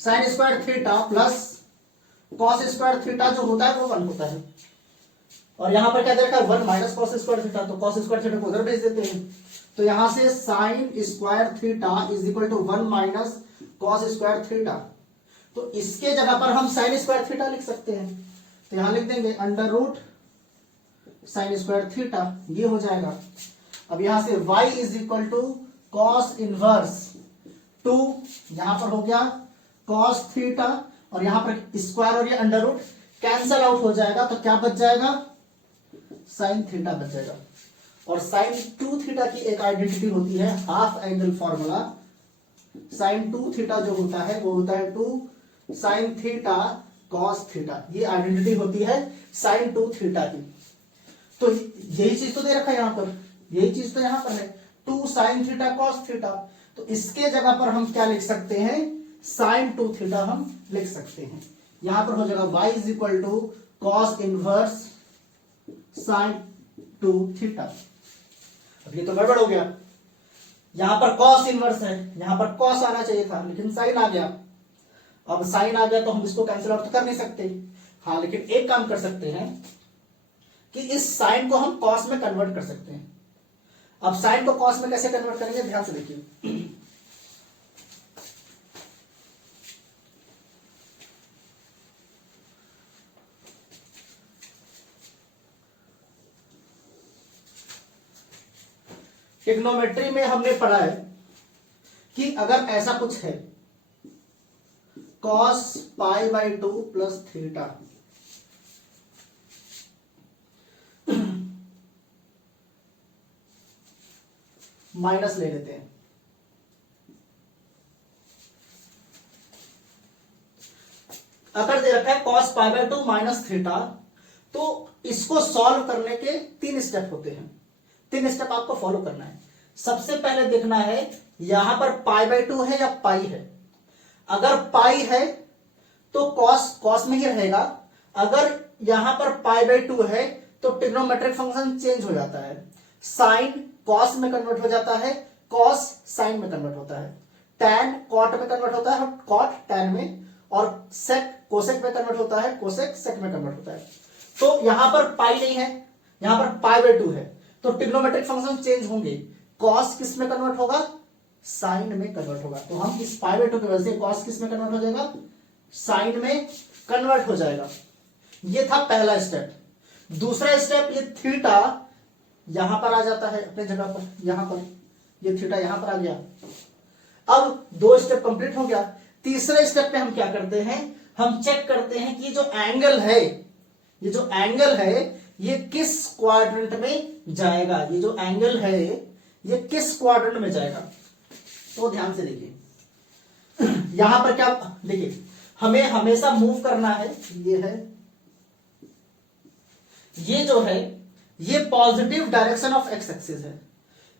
Sign square theta plus cos square theta जो होता है वो 1 होता है, और यहां पर क्या दे रखा है 1 माइनस कॉस स्क्वायर थीटा, तो कॉस स्क्वायर थीटा को उधर भेज देते हैं। तो यहां से sine square theta is equal to 1 minus cos square theta, तो इसके जगह पर हम साइन स्क्वायर थीटा लिख सकते हैं, तो यहां लिख देंगे under root sine square theta, ये हो जाएगा। अब यहां से y is equal to cos inverse 2, यहां पर हो गया कॉस थीटा, और यहां पर स्क्वायर और ये अंडर रूट कैंसल आउट हो जाएगा, तो क्या बच जाएगा साइन थीटा बच जाएगा। और साइन 2 थीटा की एक आइडेंटिटी होती है half angle formula, sine 2 theta जो होता है वो होता है 2 साइन थीटा कॉस थीटा, ये आइडेंटिटी होती है साइन 2 थीटा की। तो यही चीज तो दे रखा है यहां पर, यही चीज तो यहां पर है 2 साइन थीटा कॉस थीटा, तो इसके जगह पर हम क्या लिख सकते हैं साइन 2 थीटा हम लिख सकते हैं। यहां पर हो जाएगा y is equal to cos inverse sine 2 theta. अब ये तो गड़बड़ हो गया, यहां पर कॉस इनवर्स है, यहां पर कॉस आना चाहिए था लेकिन साइन आ गया। अब साइन आ गया तो हम इसको कैंसिल आउट तो कर नहीं सकते, हाँ लेकिन एक काम कर सकते हैं कि इस साइन को हम कॉस में कन्वर्ट कर सकते हैं। अब साइन को कॉस में कैसे कन्वर्ट करेंगे ध्यान से देखिए। ट्रिग्नोमेट्री में हमने पढ़ा है कि अगर ऐसा कुछ है cos pi by 2 plus theta, minus ले लेते हैं, अगर दे रखा है cos pi by 2 minus theta, तो इसको सॉल्व करने के 3 स्टेप होते हैं, 3 स्टेप आपको फॉलो करना है। सबसे पहले देखना है यहां पर पाई बाई 2 है या पाई है, अगर पाई है तो कॉस में ही रहेगा, अगर यहां पर पाई बाई 2 है तो ट्रिग्नोमेट्रिक फंक्शन चेंज हो जाता है, साइन कॉस में कन्वर्ट हो जाता है, कॉस साइन में कन्वर्ट होता है, टैन कॉट में कन्वर्ट होता है, कॉट टैन में, और सेक कोसेक में कन्वर्ट होता है, कोसेक सेक में कन्वर्ट होता है। तो यहां पर पाई नहीं है, यहां पर पाई बाई 2 है, तो ट्रिग्नोमेट्रिक फंक्शन चेंज होंगे, कॉस किस में कन्वर्ट होगा साइन में कन्वर्ट होगा, तो हम इस पाई बाई 2 की वजह से कॉस किस में कन्वर्ट हो जाएगा साइन में कन्वर्ट हो जाएगा। ये था पहला स्टेप। दूसरा स्टेप, ये थीटा यहां पर आ जाता है अपने जगह पर, यहां पर ये थीटा यहां पर आ गया। अब 2 स्टेप कंप्लीट हो गया। तीसरे स्टेप पे हम क्या करते हैं, हम चेक करते हैं कि जो एंगल है, ये जो एंगल है ये किस क्वाड्रेंट में जाएगा, ये जो एंगल है ये किस क्वाड्रेंट में जाएगा। तो ध्यान से देखिए यहां पर क्या, देखिए हमें हमेशा मूव करना है, ये है, ये जो है ये positive direction of x axis है,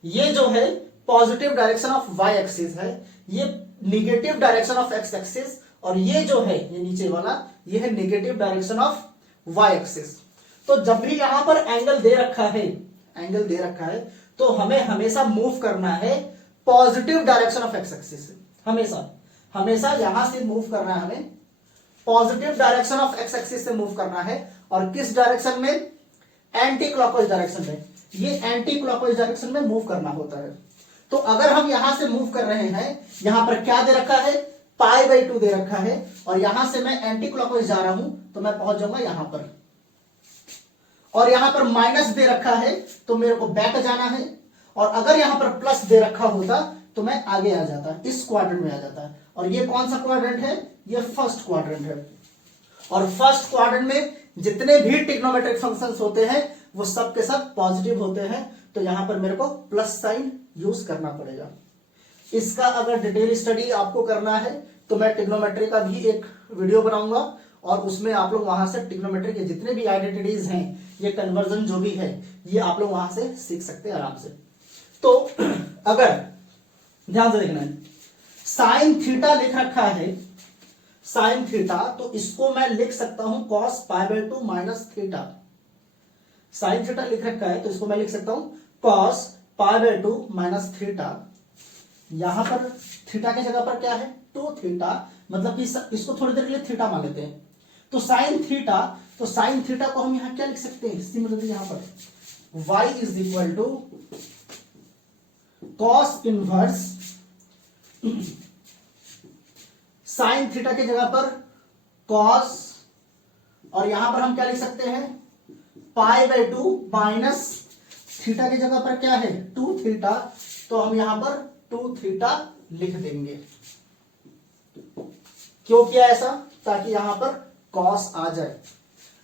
ये जो है positive direction of y axis है, ये negative direction of x axis, और ये जो है ये नीचे वाला ये है negative direction of y axis. तो जब भी यहां पर एंगल दे रखा है, एंगल दे रखा है, तो हमें हमेशा मूव करना है positive direction of x axis से, हमेशा हमेशा यहां से मूव करना है, हमें positive direction of x axis से मूव करना है। और किस डायरेक्शन में, एंटी क्लॉकवाइज डायरेक्शन में, ये एंटी क्लॉकवाइज डायरेक्शन में मूव करना होता है। तो अगर हम यहां से मूव कर रहे हैं, यहां पर क्या दे रखा है पाई बाई 2 दे रखा है, और यहां से मैं एंटी क्लॉकवाइज जा रहा हूं तो मैं पहुंच जाऊंगा यहां पर, और यहां पर माइनस दे रखा है तो मेरे को बैक जाना है, और अगर यहां पर प्लस दे रखा होता तो मैं आगे आ जाता, इस क्वाड्रेंट में आ जाता। और ये कौन सा क्वाड्रेंट है, ये फर्स्ट क्वाड्रेंट है, और फर्स्ट क्वाड्रेंट में जितने भी ट्रिग्नोमेट्रिक फंक्शंस होते हैं वो सब के सब पॉजिटिव होते हैं, तो यहां पर मेरे को प्लस साइन यूज करना पड़ेगा। इसका अगर डिटेल स्टडी आपको करना है तो मैं ट्रिग्नोमेट्री का भी एक वीडियो बनाऊंगा, और उसमें आप लोग वहां से ट्रिग्नोमेट्री के जितने भी आइडेंटिटीज हैं, ये कन्वर्जन जो भी है, ये आप लोग वहां से सीख सकते हैं आराम से। तो अगर ध्यान से देखना है, साइन थीटा लिख रखा है, साइन थीटा, तो इसको मैं लिख सकता हूं cos pi by 2 minus theta. Sine theta लिख रखा है तो इसको मैं लिख सकता हूं cos pi by 2 minus theta. यहां पर थीटा की जगह पर क्या है टू थीटा, मतलब कि इसको थोड़ी देर के लिए थीटा मान लेते हैं, तो साइन थीटा, तो साइन थीटा को हम यहां क्या लिख सकते हैं, सिमिलरली यहां पर y is equal to cos inverse sine theta की जगह पर कॉस, और यहां पर हम क्या लिख सकते हैं, पाई बाई टू माइनस थीटा की जगह पर क्या है, टू थीटा, तो हम यहां पर टू थीटा लिख देंगे। क्यों किया ऐसा, ताकि यहां पर कॉस आ जाए।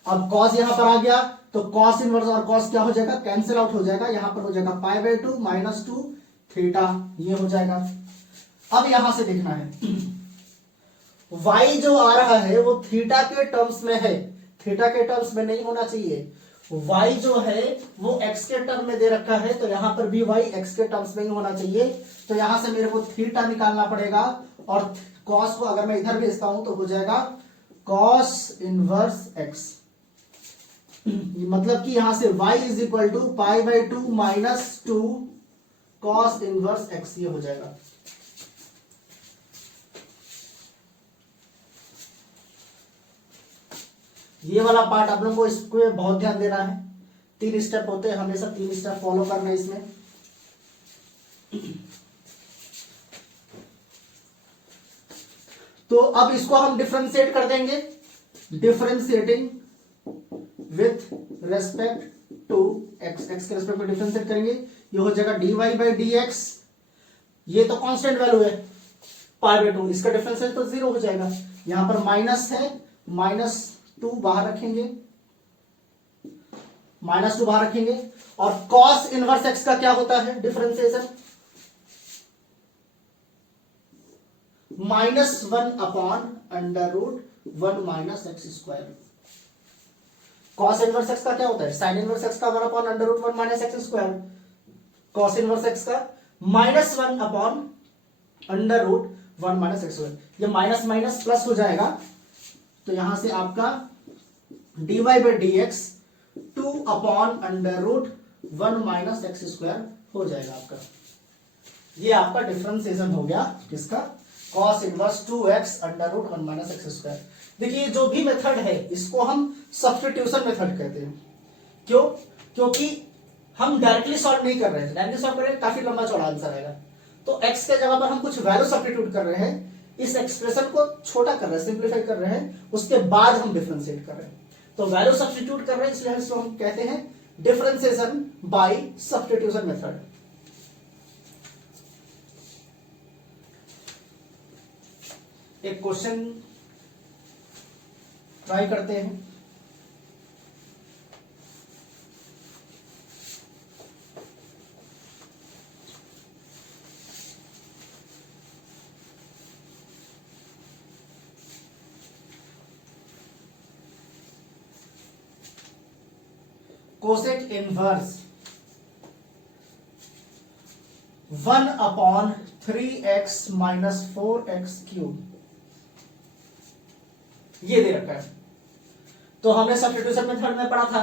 अब कॉस यहां पर आ गया तो कॉस इनवर्स और कॉस क्या हो जाएगा, कैंसिल आउट हो जाएगा, यहां पर हो जाएगा पाई by two minus to theta, ये हो जाएगा। अब यहां से देखना है y जो आ रहा है वो थीटा के टर्म्स में है, थीटा के टर्म्स में नहीं होना चाहिए। y जो है वो x के टर्म में दे रखा है, तो यहां पर भी y x के टर्म्स में ही होना चाहिए, तो यहां से मेरे को थीटा निकालना पड़ेगा, और cos को अगर मैं इधर भेजता हूं तो हो जाएगा cos इनवर्स x, मतलब कि यहां से y is equal to pi by two minus two cos inverse x, ये हो जाएगा। ये वाला पार्ट आप लोगों को इसको बहुत ध्यान देना है, 3 स्टेप होते हैं, हमेशा 3 स्टेप फॉलो करना है इसमें। तो अब इसको हम डिफरेंशिएट कर देंगे, differentiating with respect to x, x के रेस्पेक्ट में डिफरेंशिएट करेंगे, ये हो जाएगा dy बाई डी एक्स, ये तो कांस्टेंट वैल्यू है पाई बाई टू, इसका डिफरेंशियल तो 0 हो जाएगा, यहां पर माइनस है, माइनस टू बाहर रखेंगे, माइनस टू बाहर रखेंगे, और कॉस इनवर्स एक्स का क्या होता है differentiation, minus one upon under root one minus x square. Cos inverse x का क्या होता है, साइन इनवर्स एक्स का one upon under root one minus x square, cos inverse x का minus one upon under root one minus x square, ये minus minus plus हो जाएगा, तो यहां से आपका dy by d x two upon under root one minus x square हो जाएगा आपका। ये आपका डिफरेंशिएशन हो गया किसका, cos inverse 2x under root one minus x square. देखिए जो भी मेथड है इसको हम सब्स्टिट्यूशन मेथड कहते हैं। क्यों, क्योंकि हम डायरेक्टली सॉल्व नहीं कर रहे हैं, डायरेक्टली सॉल्व कर रहे हैं काफी लंबा चौड़ा आंसर आएगा, तो x के जगह पर हम कुछ वैल्यू सब्स्टिट्यूट कर रहे हैं, इस एक्सप्रेशन को छोटा कर रहे हैं, सिंप्लीफाई कर रहे हैं, उसके बाद हम डिफरेंशिएट कर रहे हैं, तो वैल्यू सब्स्टिट्यूट कर रहे हैं, इसलिए इसको हम कहते हैं डिफरेंशिएशन बाय सब्स्टिट्यूशन मेथड। एक क्वेश्चन ट्राई करते हैं, cosec inverse 1 upon 3x minus 4x cube, ये दे रखा है। तो हमने सब्स्टिट्यूशन मेथड में पढ़ा था,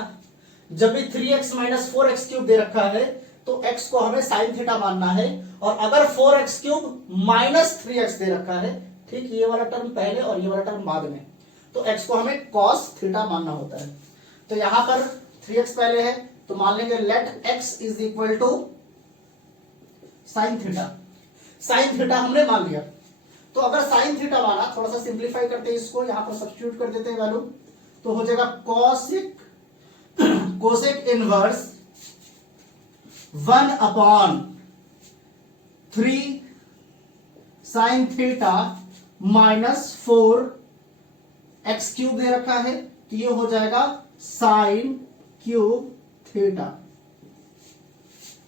जब भी 3x माइनस 4x क्यूब दे रखा है तो x को हमें साइन थीटा मानना है, और अगर 4x क्यूब माइनस 3x दे रखा है, ठीक, ये वाला टर्म पहले और ये वाला टर्म बाद में, तो x को हमें cos थीटा मानना होता है। तो यहां पर 3x पहले है तो मान लेंगे let x is equal to sine theta, sine theta हमने मान लिया। तो अगर साइन थीटा माना, थोड़ा सा सिंप्लीफाई करते हैं इसको, यहां पर सब्स्टिट्यूट कर देते हैं वैल्यू, तो हो जाएगा cosec, cosec inverse 1 upon 3 sine theta minus 4 x cube दे रखा है, तो ये हो जाएगा साइन क्यूब थीटा,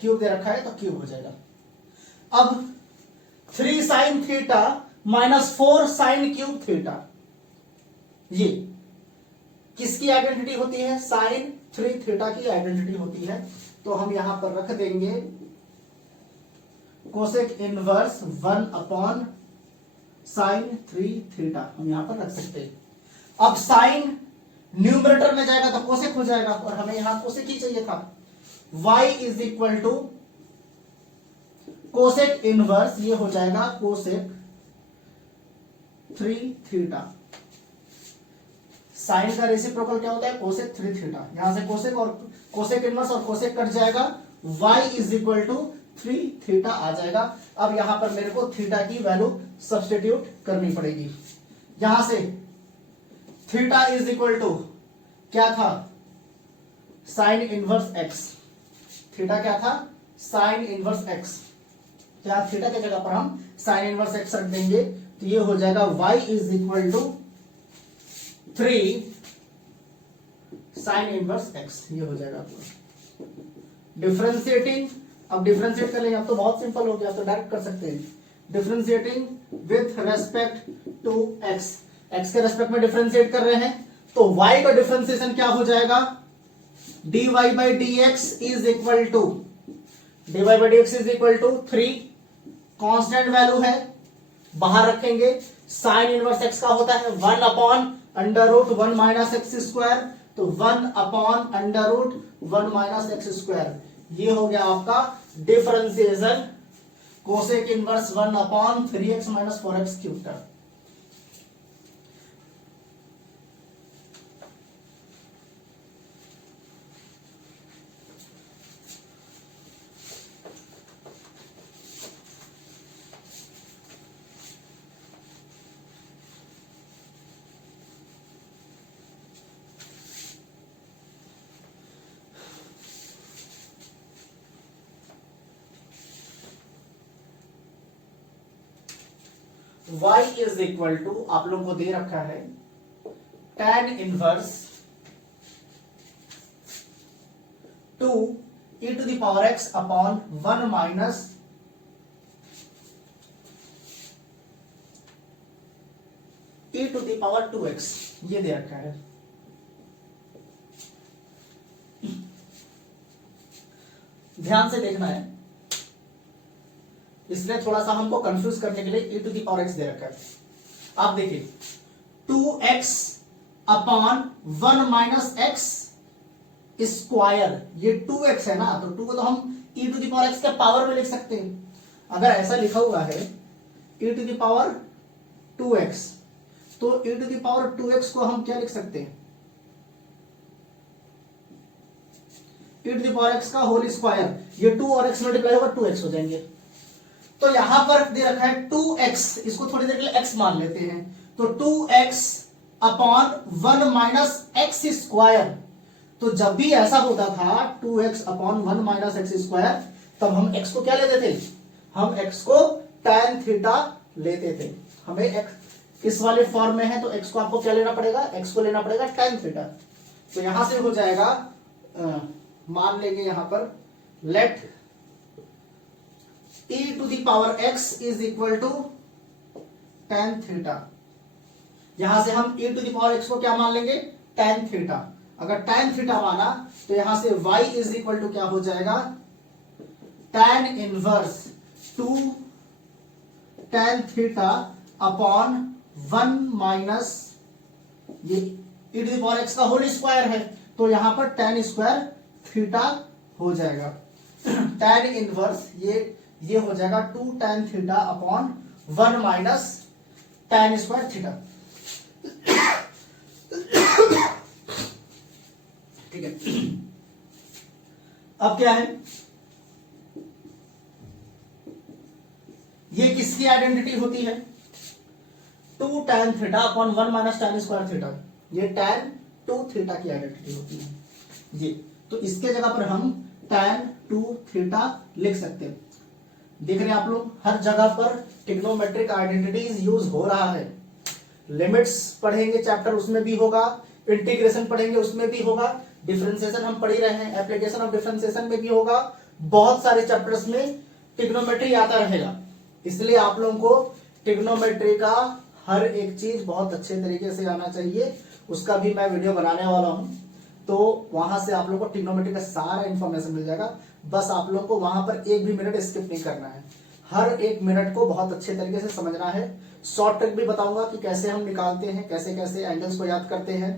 क्यूब दे रखा है तो क्यूब हो जाएगा। अब 3 sine theta minus 4 sine cube theta, ये किसकी आइडेंटिटी होती है, साइन 3 थीटा की आइडेंटिटी होती है, तो हम यहां पर रख देंगे cosec inverse 1 upon sine 3 theta, हम यहां पर रख सकते हैं। अब साइन न्यूमरेटर में जाएगा तो कोसेक हो जाएगा, और हमें यहां कोसेक ही चाहिए था, y is equal to cosec inverse, ये हो जाएगा कोसेक 3 थीटा। साइन का रेसिप्रोकल क्या होता है? Cosec 3 theta. यहां से कोसेक और कोसेक इनवर्स और कोसेक कट जाएगा, y is equal to 3 theta आ जाएगा। अब यहां पर मेरे को थीटा की वैल्यू सब्स्टिट्यूट करनी पड़ेगी। यहां से थीटा इज इक्वल टू क्या था? Sign inverse x. थीटा क्या था? Sign inverse x. क्या थीटा की जगह पर हम साइन इनवर्स एक्स रख देंगे तो ये हो जाएगा y is equal to 3 sine inverse x. ये हो जाएगा आपका डिफरेंशिएटिंग। अब डिफरेंशिएट कर लेंगे, अब तो बहुत सिंपल हो गया, तो डायरेक्ट कर सकते हैं। Differentiating with respect to x, x के रेस्पेक्ट में डिफरेंशिएट कर रहे हैं तो y का डिफरेंशिएशन क्या हो जाएगा? dy by dx is equal to dy by dx is equal to 3, constant value है, बाहर रखेंगे। साइन इनवर्स एक्स का होता है 1 upon under root 1 minus x square, तो 1 upon under root 1 minus x square. ये हो गया आपका differentiation cosec inverse 1 upon 3x minus 4x cube का। y इज इक्वल टू आप लोगों को दे रखा है tan inverse 2 e to the power x upon 1 minus e to the power 2x, ये दे रखा है। ध्यान से देखना है, इसलिए थोड़ा सा हमको कंफ्यूज करने के लिए e to the power x दे रखा है। आप देखिए 2x upon 1 minus x square, ये 2x है ना, तो 2 को तो हम e to the power x के पावर में लिख सकते हैं। अगर ऐसा लिखा हुआ है e to the power 2x, तो e to the power 2x को हम क्या लिख सकते हैं? e to the power x का होल स्क्वायर, ये 2 और x मल्टीप्लाई होगा 2x हो जाएंगे। तो यहां पर दे रखा है 2x, इसको थोड़ी देर के लिए x मान लेते हैं, तो 2x upon 1 minus x square. तो जब भी ऐसा होता था 2x upon 1 minus x square, तब हम x को क्या लेते थे? हम x को tan थीटा लेते थे। हमें x इस वाले फॉर्म में है तो x को आपको क्या लेना पड़ेगा? x को लेना पड़ेगा tan थीटा। तो यहां से हो जाएगा मान लेंगे यहां पर let e to the power x is equal to tan theta. यहां से हम e to the power x को क्या मान लेंगे? tan theta. अगर tan थीटा माना तो यहां से y इज इक्वल टू क्या हो जाएगा? tan inverse 2 tan theta upon 1 minus ये e to the power x का होल स्क्वायर है, तो यहां पर tan स्क्वायर थीटा हो जाएगा। tan इनवर्स ये हो जाएगा 2 tan theta upon 1 minus tan square theta. ठीक है, अब क्या है? ये किसकी आइडेंटिटी होती है? 2 tan theta upon 1 minus tan square theta. ये tan 2 थीटा की आइडेंटिटी होती है ये, तो इसके जगह पर हम tan 2 थीटा लिख सकते हैं। देख रहे हैं आप लोग, हर जगह पर ट्रिग्नोमेट्रिक आइडेंटिटीज यूज हो रहा है। लिमिट्स पढ़ेंगे चैप्टर, उसमें भी होगा, इंटीग्रेशन पढ़ेंगे उसमें भी होगा, डिफरेंशिएशन हम पढ़ ही रहे हैं, एप्लीकेशन ऑफ डिफरेंशिएशन में भी होगा। बहुत सारे चैप्टर्स में ट्रिग्नोमेट्री आता रहेगा, इसलिए आप लोगों को ट्रिग्नोमेट्री का हर एक चीज बहुत अच्छे तरीके से आना चाहिए। उसका भी मैं वीडियो बनाने वाला हूं, तो वहां से आप लोगों को ट्रिग्नोमेट्री का सारा इंफॉर्मेशन मिल जाएगा। बस आप लोगों को वहां पर एक भी मिनट स्किप नहीं करना है, हर एक मिनट को बहुत अच्छे तरीके से समझना है। शॉर्ट ट्रिक भी बताऊंगा कि कैसे हम निकालते हैं, कैसे कैसे एंगल्स को याद करते हैं,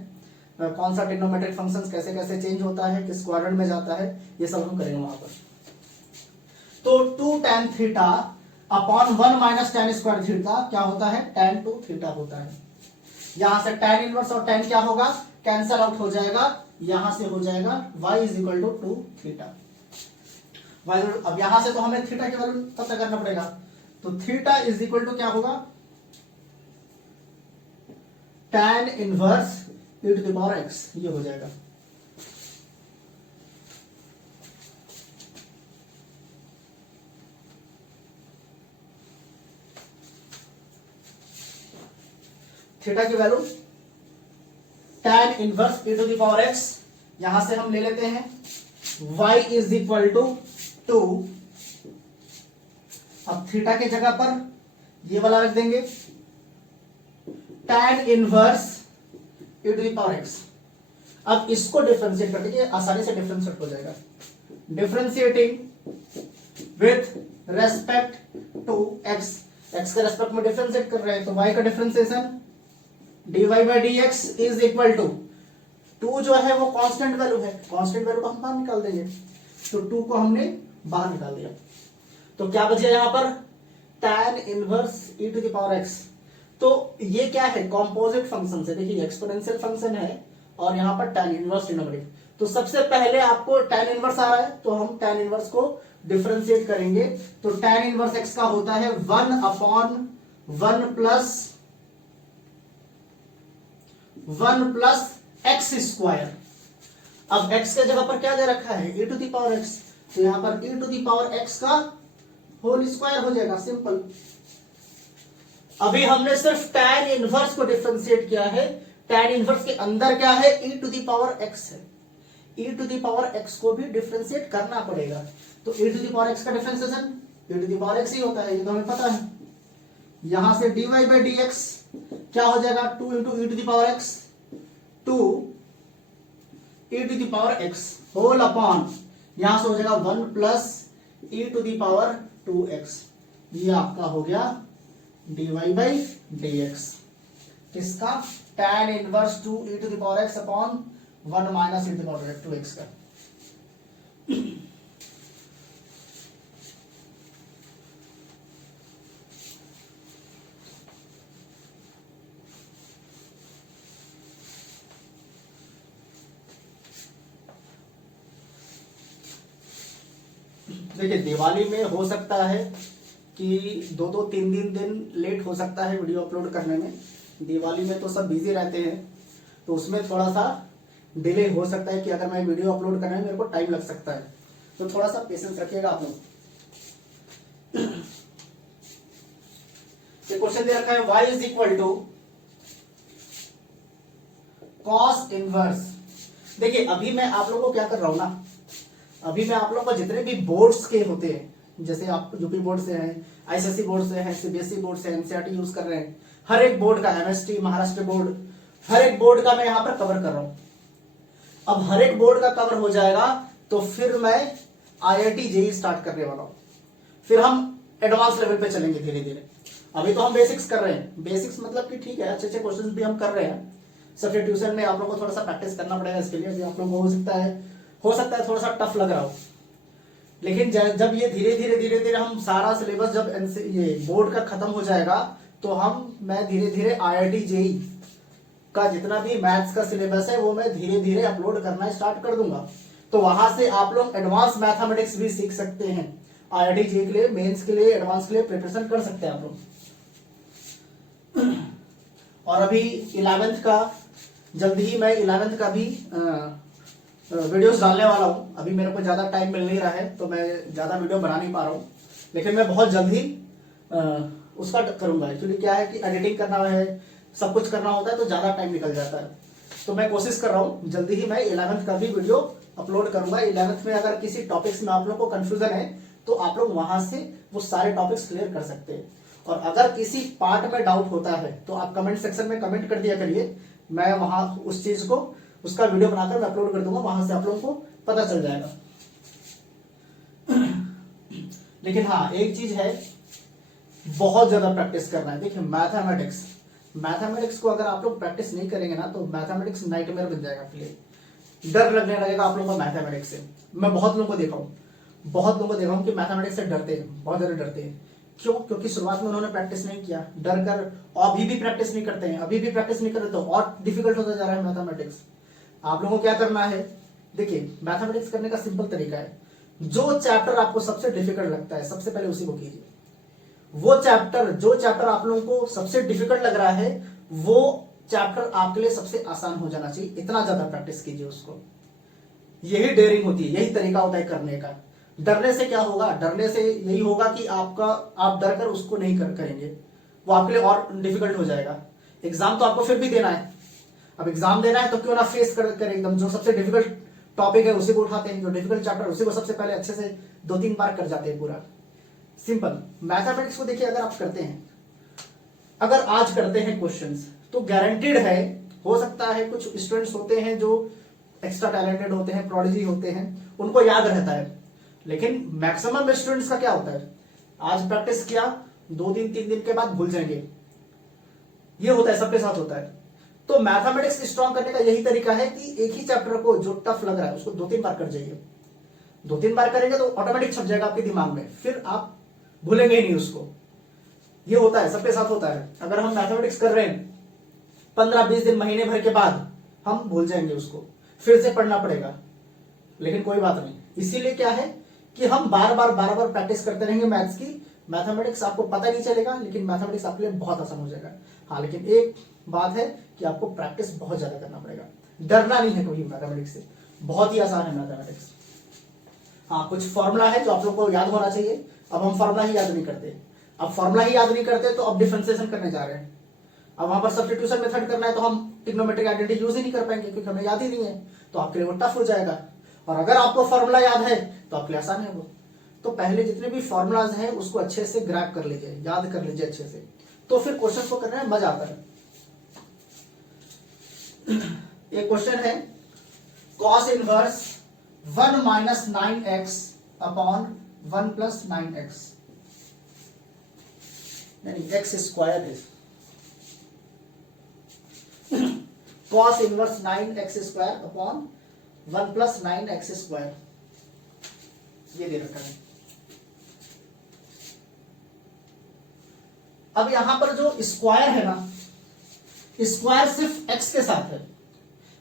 कौन सा ट्रिग्नोमेट्रिक फंक्शंस कैसे कैसे चेंज होता है, किस क्वाड्रेंट में जाता है, ये सब हम करेंगे वहां पर। तो 2 tan theta upon 1 minus ten square theta क्या होता है, tan 2 थीटा होता है। यहां से tan इनवर्स और tan क्या होगा, कैंसल आउट हो जाएगा, यहां से हो जाएगा y is equal to 2 theta. अब यहां से तो हमें थीटा की वैल्यू पता करना पड़ेगा, तो थीटा इज इक्वल टू क्या होगा, tan inverse e to the power x, ये हो जाएगा। थीटा की value tan inverse e to the power x, यहां से हम ले लेते हैं y इज इक्वल टू 2। अब थीटा की जगह पर ये वाला रख देंगे tan inverse e to the power x। अब इसको डिफरेंशिएट कर देंगे, आसानी से डिफरेंशिएट हो जाएगा। Differentiating with respect to x, x के रेस्पेक्ट में डिफरेंशिएट कर रहे हैं, तो y का differentiation dy by dx is equal to 2 जो है वो कांस्टेंट वैल्यू है, कांस्टेंट वैल्यू को हम बाहर निकाल देंगे, तो 2 को हमने बाहर निकाल दिया, तो क्या बचा यहां पर tan inverse e to the power x। तो ये क्या है, कॉम्पोजिट फंक्शन से, देखिए एक्सपोनेंशियल फंक्शन है और यहां पर tan इनवर्स डिनोमिनेटर। तो सबसे पहले आपको tan इनवर्स आ रहा है, तो हम tan इनवर्स को डिफरेंशिएट करेंगे, तो tan इनवर्स x का होता है 1 अपॉन 1 प्लस x स्क्वायर। अब x के जगह पर क्या दे रखा है, e to the power x, तो यहां पर e to the power x का होल स्क्वायर हो जाएगा, सिंपल। अभी हमने सिर्फ tan इनवर्स को डिफरेंशिएट किया है, tan इनवर्स के अंदर क्या है, e to the power x है, e to the power x को भी डिफरेंशिएट करना पड़ेगा, तो e to the power x का differentiation e to the power x ही होता है, ये तो हमें पता है। यहां से dy by dx क्या हो जाएगा, 2 into e to the power x, 2 e to the power x whole upon, यहां से हो जाएगा 1 plus e to the power 2x, ये आपका हो गया dy by dx। किसका, tan inverse 2 e to the power x upon 1 minus e to the power 2x का। देखिए दिवाली में हो सकता है कि 2-3 दिन लेट हो सकता है वीडियो अपलोड करने में। दिवाली में तो सब बिजी रहते हैं, तो उसमें थोड़ा सा डिले हो सकता है कि अगर मैं वीडियो अपलोड करने में मेरे को टाइम लग सकता है, तो थोड़ा सा पेशेंस रखिएगा आप लोग। ये क्वेश्चन दे रखा है y is equal to cos inverse. देखिए अभी मैं आप लोगों को क्या कर रहा हूं ना, अभी मैं आप लोगों को जितने भी बोर्ड्स के होते हैं, जैसे आप यूपी बोर्ड से हैं, आईसीएसई बोर्ड से हैं, सीबीएसई बोर्ड से, एनसीईआरटी यूज कर रहे हैं, हर एक बोर्ड का, एमएसटी, महाराष्ट्र बोर्ड, हर एक बोर्ड का मैं यहां पर कवर कर रहा हूं। अब हर एक बोर्ड का कवर हो जाएगा तो फिर मैं आईआईटी जेईई स्टार्ट करने वाला हूं, फिर हम एडवांस लेवल पे चलेंगे धीरे धीरे। अभी तो हम बेसिक्स कर रहे हैं, बेसिक्स मतलब कि ठीक है, अच्छे अच्छे क्वेश्चन भी हम कर रहे हैं। सब्स्टिट्यूशन में आप लोगों को थोड़ा सा प्रैक्टिस करना पड़ेगा, इसके लिए भी आप लोगों को हो सकता है थोड़ा सा टफ लग रहा हो, लेकिन जब ये धीरे धीरे हम सारा सिलेबस जब ये बोर्ड का खत्म हो जाएगा, तो मैं धीरे धीरे आईआईटी जेईई का जितना भी मैथ्स का सिलेबस है वो मैं धीरे धीरे अपलोड करना स्टार्ट कर दूंगा। तो वहां से आप लोग एडवांस मैथमेटिक्स भी सीख सकते हैं, आईआईटी जेईई के लिए, मेंस के लिए, एडवांस के लिए प्रिपरेशन कर सकते हैं आप लोग। और अभी 11th का, जल्दी ही मैं 11th का भी वीडियोस डालने वाला हूं। अभी मेरे को ज्यादा टाइम मिल नहीं रहा है, तो मैं ज्यादा वीडियो बना नहीं पा रहा हूं, लेकिन मैं बहुत जल्दी उसका करूंगा। एक्चुअली क्या है कि एडिटिंग करना है, सब कुछ करना होता है, तो ज्यादा टाइम निकल जाता है। तो मैं कोशिश कर रहा हूं जल्दी ही मैं 11th का भी वीडियो अपलोड करूंगा। 11th में अगर किसी टॉपिक्स में आप लोग को कंफ्यूजन है, तो आप लोग वहां से वो सारे टॉपिक्स क्लियर कर सकते हैं। और अगर किसी पार्ट में डाउट होता है तो आप कमेंट सेक्शन में कमेंट कर दिया करिए, मैं वहां उस चीज को, उसका वीडियो बनाकर मैं अपलोड कर दूंगा, वहां से आप लोगों को पता चल जाएगा। लेकिन हाँ, एक चीज है, बहुत ज्यादा प्रैक्टिस करना है। देखिए मैथमेटिक्स को अगर आप लोग प्रैक्टिस नहीं करेंगे ना, तो मैथमेटिक्स नाइटमेयर बन जाएगा आपके लिए, डर लगने लगेगा आप लोगों को मैथमेटिक्स से। मैं बहुत लोगों को देखा हूं कि मैथमेटिक्स से डरते हैं, बहुत ज्यादा डरते हैं। क्यों? क्योंकि शुरुआत में उन्होंने प्रैक्टिस नहीं किया, डर कर, अभी भी प्रैक्टिस नहीं करते हैं, अभी भी प्रैक्टिस नहीं कर रहे तो और डिफिकल्ट होता जा रहा है मैथमेटिक्स। आप लोगों को क्या करना है, देखिए मैथमेटिक्स करने का सिंपल तरीका है, जो चैप्टर आपको सबसे डिफिकल्ट लगता है सबसे पहले उसी को कीजिए। वो चैप्टर, जो चैप्टर आप लोगों को सबसे डिफिकल्ट लग रहा है वो चैप्टर आपके लिए सबसे आसान हो जाना चाहिए, इतना ज्यादा प्रैक्टिस कीजिए उसको। यही डेयरिंग होती है, यही तरीका होता है करने का। डरने से क्या होगा? डरने से यही होगा कि आप डर कर उसको नहीं करेंगे, वो आपके लिए और डिफिकल्ट हो जाएगा। एग्जाम तो आपको फिर भी देना है, अब एग्जाम देना है तो क्यों ना फेस कर एकदम जो सबसे डिफिकल्ट टॉपिक है उसी को उठाते हैं, जो डिफिकल्ट चैप्टर उसी को सबसे पहले अच्छे से 2-3 बार कर जाते हैं पूरा। सिंपल मैथमेटिक्स को देखिए, अगर आप करते हैं, अगर आज करते हैं क्वेश्चंस तो गारंटीड है, हो सकता है कुछ स्टूडेंट्स होते हैं जो एक्स्ट्रा टैलेंटेड होते हैं, प्रोडिजी होते हैं, उनको याद रहता है, लेकिन मैक्सिमम स्टूडेंट्स का क्या होता है, आज प्रैक्टिस किया 2 दिन 3 दिन के बाद भूल जाएंगे, ये होता है, सबके साथ होता है। तो मैथमेटिक्स स्ट्रॉन्ग करने का यही तरीका है कि एक ही चैप्टर को जो टफ लग रहा है उसको 2-3 बार कर जाइए, 2-3 बार करेंगे तो ऑटोमेटिक छप जाएगा आपके दिमाग में, फिर आप भूलेंगे ही नहीं उसको। ये होता है, सबके साथ होता है। अगर हम मैथमेटिक्स कर रहे हैं 15-20 दिन, महीने भर के बाद हम भूल जाएंगे उसको, फिर से पढ़ना पड़ेगा, लेकिन कोई बात नहीं। इसीलिए क्या है कि हम बार बार प्रैक्टिस करते रहेंगे मैथ्स की। मैथमेटिक्स आपको पता नहीं चलेगा, लेकिन मैथमेटिक्स आपके लिए बहुत आसान हो जाएगा। हाँ, लेकिन एक बात है कि आपको प्रैक्टिस बहुत ज्यादा करना पड़ेगा, डरना नहीं है कभी मैथमेटिक्स से, बहुत ही आसान है मैथमेटिक्स। हाँ, कुछ फॉर्मूला है जो आप लोग को याद होना चाहिए, अब हम फॉर्मूला ही याद नहीं करते, अब फॉर्मूला ही याद नहीं करते तो अब डिफरेंशिएशन करने जा रहे हैं, अब वहां पर सब्स्टिट्यूशन मेथड करना है तो हम ट्रिग्नोमेट्रिक आइडेंटिटी यूज ही नहीं कर पाएंगे क्योंकि हमें याद ही नहीं है, तो आपके लिए वो टफ हो जाएगा। और अगर आपको फॉर्मूला याद है तो आपके लिए आसान है वो। तो पहले जितने भी फॉर्मूलाज हैं उसको अच्छे से ग्रैब कर लीजिए, याद कर लीजिए अच्छे से, तो फिर क्वेश्चन को करने में मजा आता है। एक क्वेश्चन है, cos inverse 1 minus 9x upon 1 plus 9x, यानी x स्क्वायर है, cos inverse 9x square upon 1 plus 9x square, ये दे रखा है। अब यहां पर जो स्क्वायर है ना, स्क्वायर सिर्फ x के साथ है,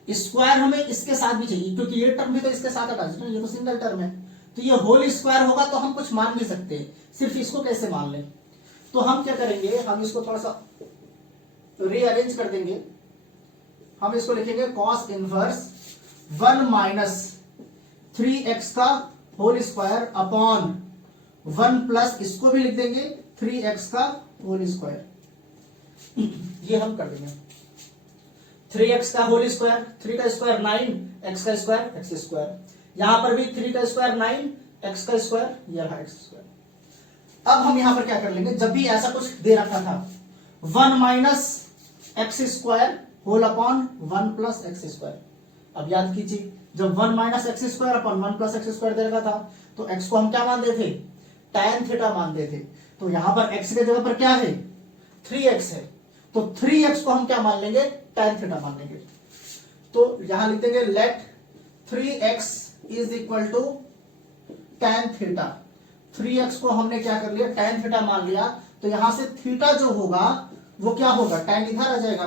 स्क्वायर हमें इसके साथ भी चाहिए क्योंकि ये टर्म भी तो इसके साथ अटैच है, ये तो सिंगल टर्म है, तो ये होल स्क्वायर होगा तो हम कुछ मान नहीं सकते, सिर्फ इसको कैसे मान लें। तो हम क्या करेंगे, हम इसको थोड़ा सा रीअरेंज कर देंगे, हम इसको लिखेंगे cos इनवर्स 1 माइनस 3x का होल स्क्वायर अपॉन 1 प्लस, इसको भी लिख देंगे 3x का होल स्क्वायर, ये हम कर देंगे। 3x का होल स्क्वायर, 3 का स्क्वायर 9, x का स्क्वायर x स्क्वायर, यहां पर भी 3 का स्क्वायर 9, x का स्क्वायर ये रहा x स्क्वायर। अब हम यहां पर क्या कर लेंगे, जब भी ऐसा कुछ दे रखा था 1 minus x square whole upon 1 plus x square, अब याद कीजिए जब 1 minus x square upon 1 plus x square दे रखा था तो x को हम क्या मानते थे, tan थीटा मानते थे, तो यहां पर x के जगह पर क्या है 3x है, तो 3x को हम क्या मान लेंगे, tan थीटा मान लेंगे। तो यहां लिख देंगे let 3x is equal to tan theta, 3x को हमने क्या कर लिया, tan थीटा मान लिया, तो यहां से थीटा जो होगा वो क्या होगा, tan इधर आ जाएगा,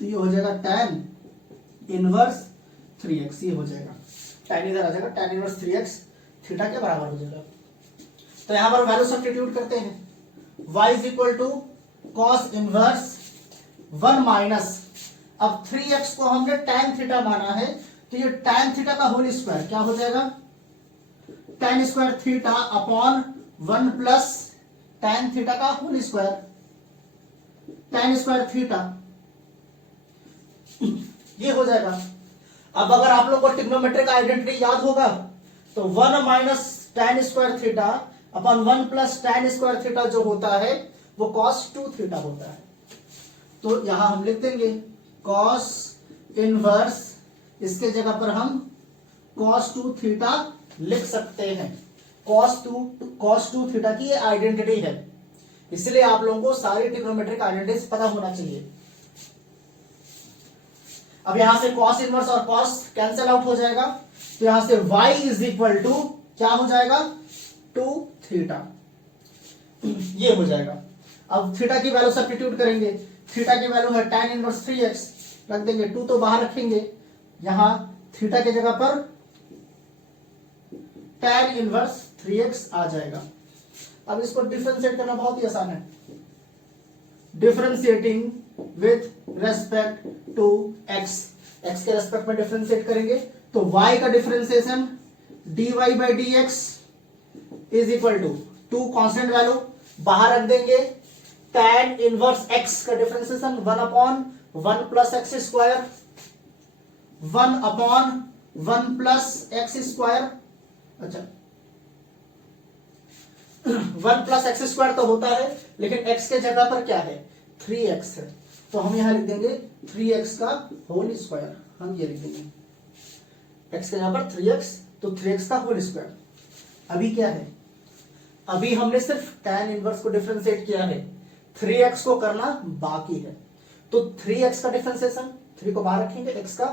तो ये हो जाएगा tan इनवर्स 3x, ये हो जाएगा tan इधर आ जाएगा, tan इनवर्स 3x थीटा के बराबर हो जाएगा। तो यहां पर वैल्यू सब्स्टिट्यूट करते हैं, y is equal to cos inverse 1 minus, अब 3x को हमने tan थीटा माना है, तो ये tan थीटा का होल स्क्वायर क्या हो जाएगा, tan square theta upon 1 plus tan theta का whole square, tan square theta, ये हो जाएगा। अब अगर आप लोग को ट्रिग्नोमेट्रिक आइडेंटिटी याद होगा तो 1 minus tan square theta upon 1 plus tan square theta जो होता है वो cos 2 थीटा होता है। तो यहां हम लिख देंगे cos इनवर्स, इसके जगह पर हम cos 2 थीटा लिख सकते हैं, cos 2 थीटा की ये आइडेंटिटी है, इसलिए आप लोगों को सारी ट्रिग्नोमेट्रिक आइडेंटिटीज पता होना चाहिए। अब यहां से cos इनवर्स और cos कैंसिल आउट हो जाएगा, तो यहां से y इज इक्वल टू क्या हो जाएगा 2 थीटा, ये हो जाएगा। अब थीटा की वैल्यू सब्स्टिट्यूट करेंगे, थीटा की वैल्यू है tan इनवर्स 3x, रख देंगे, 2 तो बाहर रखेंगे, यहां थीटा की जगह पर tan इनवर्स 3x आ जाएगा। अब इसको डिफरेंशिएट करना बहुत ही आसान है, differentiating with respect to x, x के रेस्पेक्ट में डिफरेंशिएट करेंगे तो y का differentiation dy by d x is equal to 2 constant value बाहर रख देंगे, tan इनवर्स x का differentiation 1 upon 1 plus x square, 1 upon 1 plus x square, अच्छा 1 प्लस एक्स स्क्वायर तो होता है, लेकिन x के जगह पर क्या है 3x है, तो हम यहां लिख देंगे 3x का होल स्क्वायर, हम ये लिख देंगे x के जगह पर 3x, तो 3x का होल स्क्वायर। अभी क्या है, अभी हमने सिर्फ tan इनवर्स को डिफरेंशिएट किया है, 3x को करना बाकी है, तो 3x का डिफरेंशिएशन, 3 को बाहर रखेंगे, x का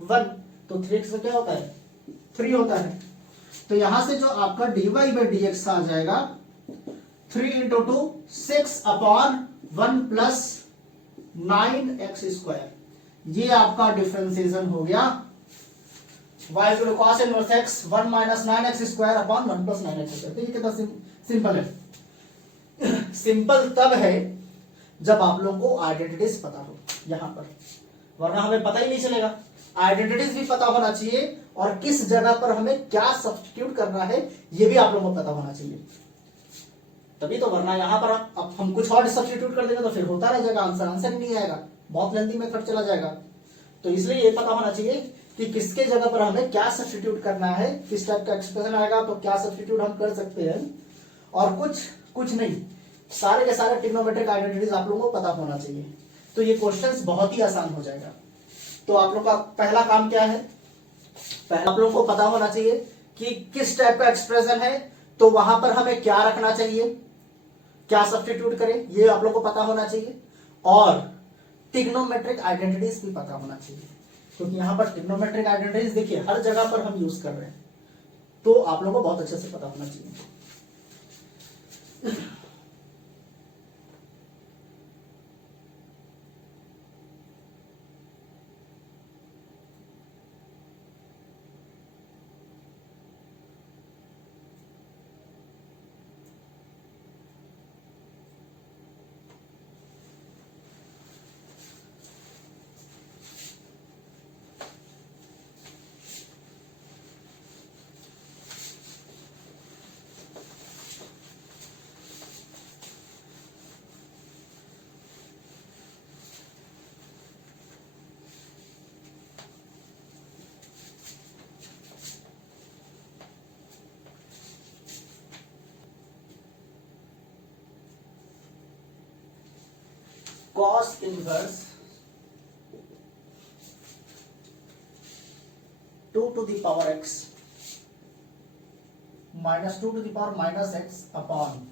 1, तो 3x का क्या होता है 3 होता है, तो यहां से जो आपका dy बाई डी एक्स आ जाएगा 3 into 2 6 upon 1 plus 9x square, ये आपका डिफरेंशिएशन हो गया y equal cos inverse x 1 minus 9x square upon 1 plus 9x square. तो ये कितना सिंपल है। सिंपल तब है जब आप लोगों को आइडेंटिटीज पता हो यहां पर, वरना हमें पता ही नहीं चलेगा। आइडेंटिटीज भी पता होना चाहिए और किस जगह पर हमें क्या सब्स्टिट्यूट करना है ये भी आप लोगों को पता होना चाहिए, तभी तो, वरना यहां पर अब हम कुछ और सब्स्टिट्यूट कर देंगे तो फिर होता रह जाएगा, आंसर ही नहीं आएगा, बहुत लेंथी मेथड चला जाएगा। तो इसलिए ये पता होना चाहिए कि किसके जगह पर हमें क्या सब्स्टिट्यूट करना है, किस टाइप का एक्सप्रेशन आएगा तो क्या सब्स्टिट्यूट हम कर सकते हैं, और कुछ नहीं, सारे के सारे ट्रिग्नोमेट्रिक आइडेंटिटीज आप लोगों को पता होना चाहिए, तो ये क्वेश्चंस बहुत ही आसान हो जाएगा। तो आप लोग का पहला काम क्या है, पहला आप लोगों को पता होना चाहिए कि किस टाइप का एक्सप्रेशन है, तो वहां पर हमें क्या रखना चाहिए, क्या सब्स्टिट्यूट करें, ये आप लोग को पता होना चाहिए, और ट्रिग्नोमेट्रिक आइडेंटिटीज भी पता होना चाहिए, क्योंकि यहां पर ट्रिग्नोमेट्रिक आइडेंटिटीज देखिए हर जगह पर हम यूज कर रहे हैं, तो आप लोगों को बहुत अच्छे से पता होना चाहिए। cos inverse 2 to the power x minus 2 to the power minus x upon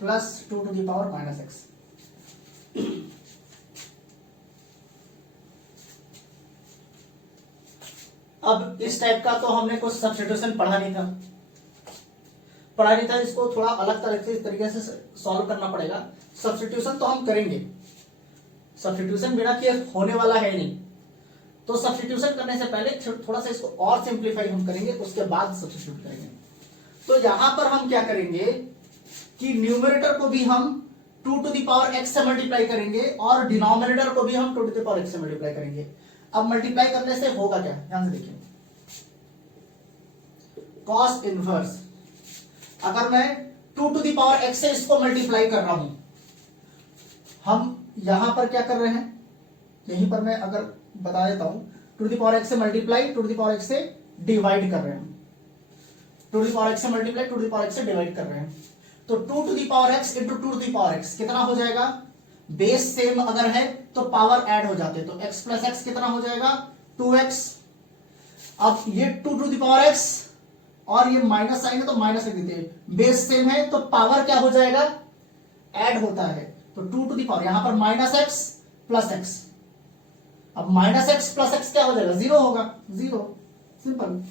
plus 2 to the power minus x। अब इस टाइप का तो हमने कुछ सब्स्टिट्यूशन पढ़ा नहीं था, इसको थोड़ा अलग तरीके से सॉल्व करना पड़ेगा। सब्स्टिट्यूशन तो हम करेंगे, सब्स्टिट्यूशन बिना किए होने वाला है नहीं, तो सब्स्टिट्यूशन करने से पहले थोड़ा सा इसको और सिंप्लीफाई हम करेंगे, उसके बाद सब्स्टिट्यूट करेंगे। तो यहां पर हम क्या करेंगे कि न्यूमरेटर को भी हम 2 टू द पावर x से मल्टीप्लाई करेंगे और डिनोमिनेटर को भी हम 2 टू द पावर x से मल्टीप्लाई करेंगे। अब मल्टीप्लाई करने से होगा क्या, ध्यान से देखिए, cos इनवर्स, अगर मैं 2 टू द पावर x से इसको मल्टीप्लाई कर रहा हूं, हम यहां पर क्या कर रहे हैं, यहीं पर मैं अगर बता देता हूं, 2 टू द पावर x से multiply 2 to the power x से डिवाइड कर रहे हैं, 2 टू द पावर x से multiply 2 to the power x से डिवाइड कर रहे हैं, तो 2 to the power x into 2 to the power x कितना हो जाएगा, बेस सेम अगर है तो पावर ऐड हो जाते हैं, तो x प्लस एक्स कितना हो जाएगा 2x। अब ये 2 टू द पावर x और ये माइनस साइन है तो माइनस लिख देते हैं, बेस सेम है तो पावर क्या हो जाएगा, ऐड होता है, तो 2 टू द पावर, यहां पर माइनस एक्स प्लस एक्स। अब माइनस एक्स प्लस एक्स क्या हो जाएगा, जीरो होगा, जीरो, सिंपल।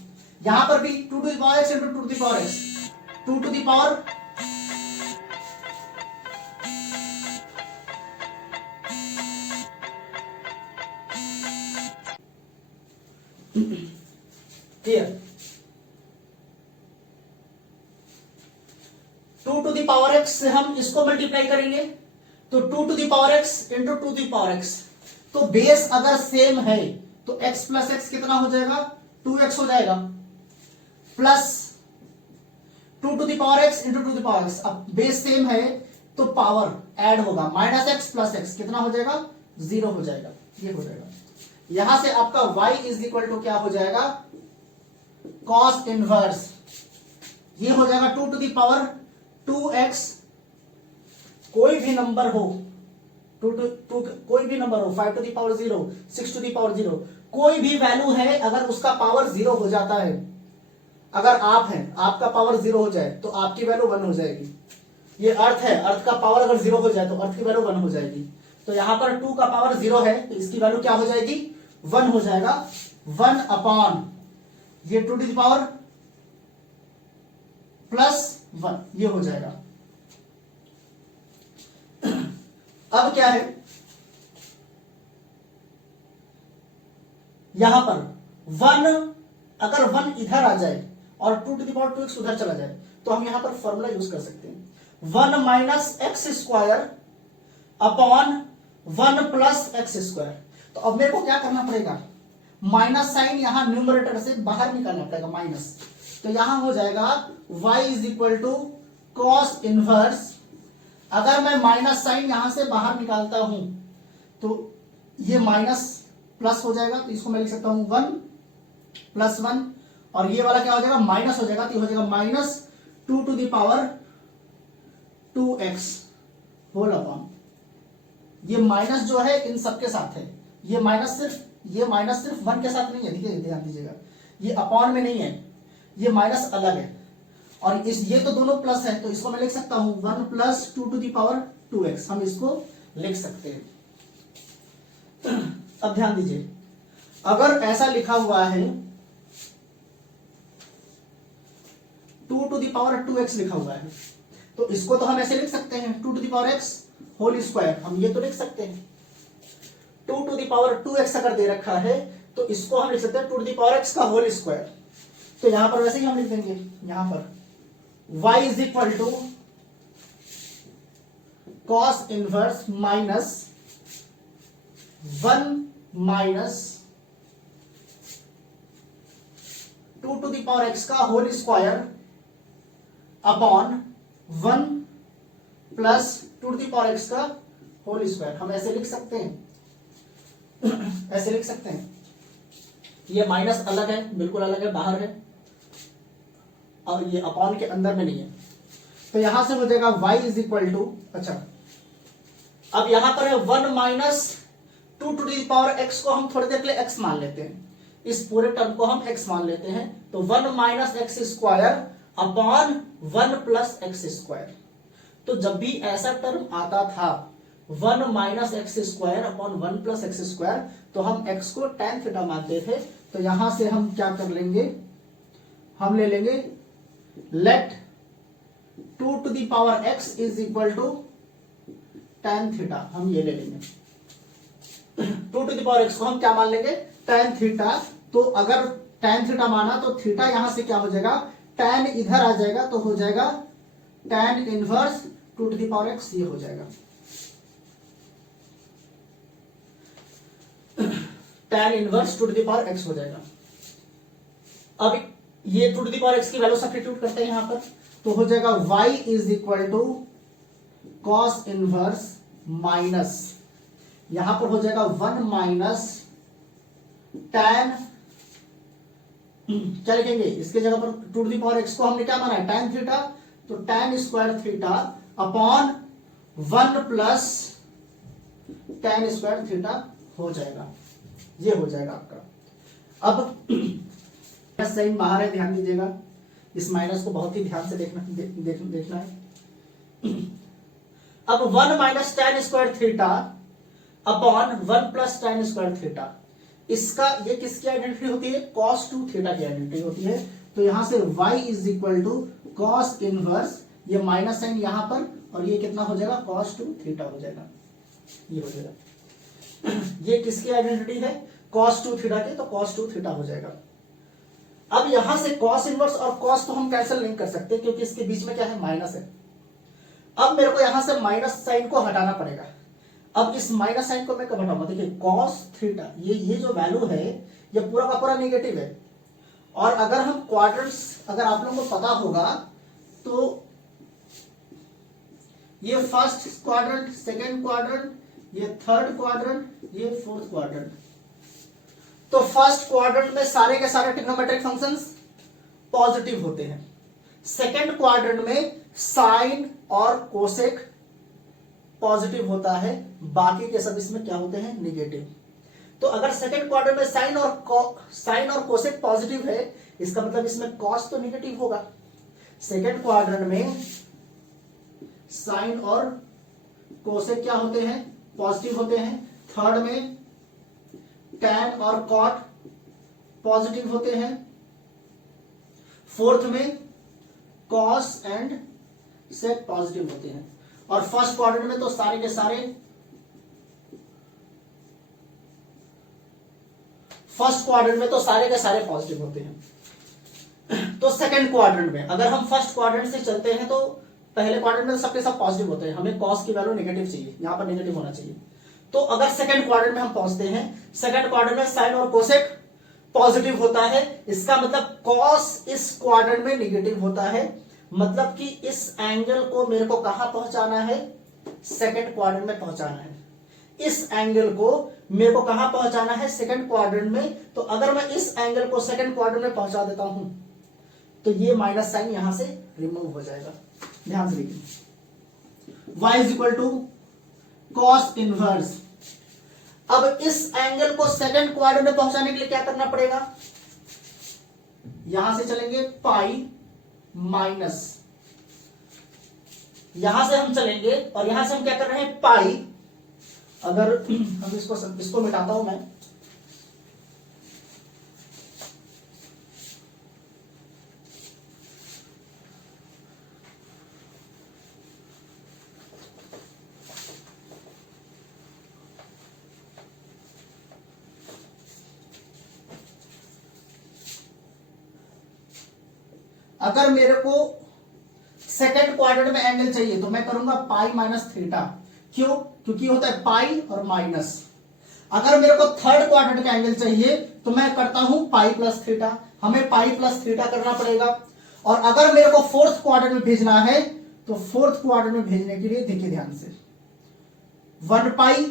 यहां पर भी 2 to the power x into 2 to the power x, 2 to the power clear, 2 to the power x से हम इसको मल्टीप्लाई करेंगे तो 2 to the power x into 2 to the power x. तो बेस अगर सेम है तो x प्लस एक्स कितना हो जाएगा, 2x हो जाएगा, plus 2 to the power x into 2 to the power x। अब बेस सेम है तो पावर ऐड होगा, माइनस एक्स प्लस एक्स कितना हो जाएगा, 0 हो जाएगा, ये हो जाएगा। यहां से आपका y इज इक्वल टू क्या हो जाएगा, कॉस इनवर्स, ये हो जाएगा 2 टू द पावर 2x, कोई भी नंबर हो, कोई भी नंबर हो, 5 to the power 0, 6 to the power 0, कोई भी वैल्यू है अगर उसका पावर 0 हो जाता है, अगर आप हैं आपका पावर 0 हो जाए तो आपकी वैल्यू 1 हो जाएगी। ये अर्थ है, अर्थ का पावर अगर 0 हो जाए तो अर्थ की वैल्यू 1 हो जाएगी। तो यहां पर 2 का पावर 0 है तो इसकी वैल्यू क्या हो जाएगी, 1 हो जाएगा, 1 अपॉन ये 2 टू द पावर प्लस 1, ये हो जाएगा। अब क्या है, यहां पर 1, अगर 1 इधर आ जाए और 2 टू द पावर 2x उधर चला जाए तो हम यहां पर फॉर्मूला यूज कर सकते हैं, 1 minus x square upon 1 plus x square. तो अब मेरे को क्या करना पड़ेगा, माइनस साइन यहां न्यूमरेटर से बाहर निकालना पड़ेगा, माइनस। तो यहां हो जाएगा y is equal to cos inverse, अगर मैं माइनस साइन यहां से बाहर निकालता हूं तो ये माइनस प्लस हो जाएगा, तो इसको मैं लिख सकता हूं 1 प्लस 1, और ये वाला क्या हो जाएगा, माइनस हो जाएगा, तो ये हो जाएगा minus 2 to the power 2x whole upon, ये माइनस जो है इन सबके साथ है, ये माइनस सिर्फ 1 के साथ नहीं है, देखिए ध्यान दीजिएगा, ये अपॉन में नहीं है, ये माइनस अलग है, और ये तो दोनों प्लस है, तो इसको मैं लिख सकता हूं 1 plus 2 to the power 2x, हम इसको लिख सकते हैं। अब ध्यान दीजिए, अगर ऐसा लिखा हुआ है 2 टू द पावर 2x लिखा हुआ है तो इसको तो हम ऐसे लिख सकते हैं 2 to the power x whole square, हम ये तो लिख सकते हैं। 2 टू द पावर 2x अगर दे रखा है तो इसको हम लिख सकते हैं 2 टू द पावर x का होल स्क्वायर। तो यहां पर वैसे ही हम लिख देंगे, यहां पर y is equal to cos inverse minus 1 minus 2 to the power x का whole square upon 1 plus 2 to the power x का होल स्क्वायर। हम ऐसे लिख सकते हैं, ऐसे लिख सकते हैं, ये माइनस अलग है, बिल्कुल अलग है, बाहर है, और ये अपॉन के अंदर में नहीं है। तो यहां से हो जाएगा y इज इक्वल टू, अच्छा अब यहां पर है 1 minus 2 to the power x को हम थोड़ी देर के लिए x मान लेते हैं, इस पूरे टर्म को हम x मान लेते हैं, तो 1 minus x square upon 1 plus x square. तो जब भी ऐसा टर्म आता था 1 minus x square upon 1 plus x square, तो हम x को tan थीटा मानते थे। तो यहां से हम क्या कर लेंगे, हम ले लेंगे let 2 to the power x is equal to tan theta, हम ये ले लेंगे 2 टू द पावर x को हम क्या मान लेंगे, tan थीटा। तो अगर tan थीटा माना तो थीटा यहां से क्या हो जाएगा, tan इधर आ जाएगा, तो हो जाएगा tan inverse 2 to the power x, ये हो जाएगा tan inverse 2 to the power x हो जाएगा। अब ये 2 टू द पावर x की वैल्यू सब्स्टिट्यूट करते हैं यहां पर, तो हो जाएगा y is equal to cos inverse minus, यहां पर हो जाएगा 1 माइनस tan, क्या लिखेंगे इसके जगह पर 2 टू द पावर x को हमने क्या माना है, tan थीटा, तो tan square theta upon 1 plus tan square theta हो जाएगा, ये हो जाएगा आपका। अब साइन बाहर है, ध्यान दीजिएगा, इस माइनस को बहुत ही ध्यान से देखना है। अब 1 minus tan square theta upon 1 plus tan square theta. इसका ये किसकी आइडेंटिटी होती है? cos 2 थीटा की आइडेंटिटी होती है। तो यहां से y is equal to cos inverse, ये माइनस साइन यहां पर, और ये कितना हो जाएगा? cos 2 थीटा हो जाएगा, ये हो जाएगा। ये किसकी आइडेंटिटी है? cos 2 थीटा की, तो cos 2 थीटा हो जाएगा। अब यहां से cos इनवर्स और cos तो हम कैंसिल नहीं कर सकते क्योंकि इसके बीच में क्या है? माइनस है। अब मेरे को यहां से माइनस साइन को हटाना पड़ेगा। अब इस माइनस साइन को मैं कब हटाऊंगा? देखिए cos थीटा, ये जो वैल्यू है ये पूरा का पूरा नेगेटिव है। और अगर हम क्वाड्रेंट्स, अगर आप लोगों को पता होगा तो ये फर्स्ट क्वाड्रेंट, सेकेंड क्वाड्रेंट, ये थर्ड क्वाड्रेंट, ये फोर्थ क्वाड्रेंट। तो फर्स्ट क्वाड्रेंट में सारे के सारे ट्रिग्नोमेट्रिक फंक्शंस पॉजिटिव होते हैं। सेकेंड क्वाड्रेंट में साइन और कोसेक पॉजिटिव होता है, बाकी के सब इसमें क्या होते हैं? नेगेटिव। तो अगर सेकेंड क्वाड्रेंट में साइन और कोसेक पॉजिटिव है, इसका मतलब इसमें कॉस तो नेगेटिव होगा। सेकेंड क्वाड्रेंट में साइन और कोसेक क्या होते हैं? पॉजिटिव होते हैं। थर्ड में टैन और कॉट पॉजिटिव होते हैं। फोर्थ में कॉस एंड सेक पॉजिटिव होते हैं। और फर्स्ट क्वाड्रेंट में तो सारे के सारे पॉजिटिव होते हैं। तो सेकंड क्वाड्रेंट में अगर हम फर्स्ट क्वाड्रेंट से चलते हैं तो पहले क्वाड्रेंट में तो सबके सब पॉजिटिव होते हैं, हमें कॉस की वैल्यू नेगेटिव चाहिए, यहां पर नेगेटिव होना चाहिए। तो अगर सेकंड क्वाड्रेंट में हम पहुंचते हैं, सेकंड क्वाड्रेंट में साइन और कोसेक पॉजिटिव होता है, इसका मतलब कॉस इस क्वाड्रेंट में नेगेटिव होता है। मतलब कि इस एंगल को मेरे को कहां पहुंचाना है? सेकंड क्वाड्रेंट में पहुंचाना है। इस एंगल को मेरे को कहां पहुंचाना है? सेकंड क्वाड्रेंट में। तो अगर मैं इस एंगल को सेकंड क्वाड्रेंट में पहुंचा देता हूं तो ये माइनस साइन यहां से रिमूव हो जाएगा। ध्यान से देखिए, y is equal to cos inverse. अब इस एंगल को सेकंड क्वाड्रेंट में पहुंचाने के लिए क्या करना पड़ेगा? यहां से चलेंगे पाई माइनस, यहां से हम चलेंगे और यहां से हम क्या कर रहे हैं? पाई। अगर हम इसको मिटाता हूं मैं, अगर मेरे को सेकंड क्वाड्रेंट में एंगल चाहिए तो मैं करूंगा पाई माइनस थीटा। क्यों? क्योंकि होता है पाई और माइनस। अगर मेरे को थर्ड क्वाड्रेंट का एंगल चाहिए तो मैं करता हूं पाई प्लस थीटा। हमें पाई प्लस थीटा करना पड़ेगा। और अगर मेरे को फोर्थ क्वाड्रेंट में भेजना है तो फोर्थ क्वाड्रेंट में भेजने के लिए देखिए ध्यान से, 1 पाई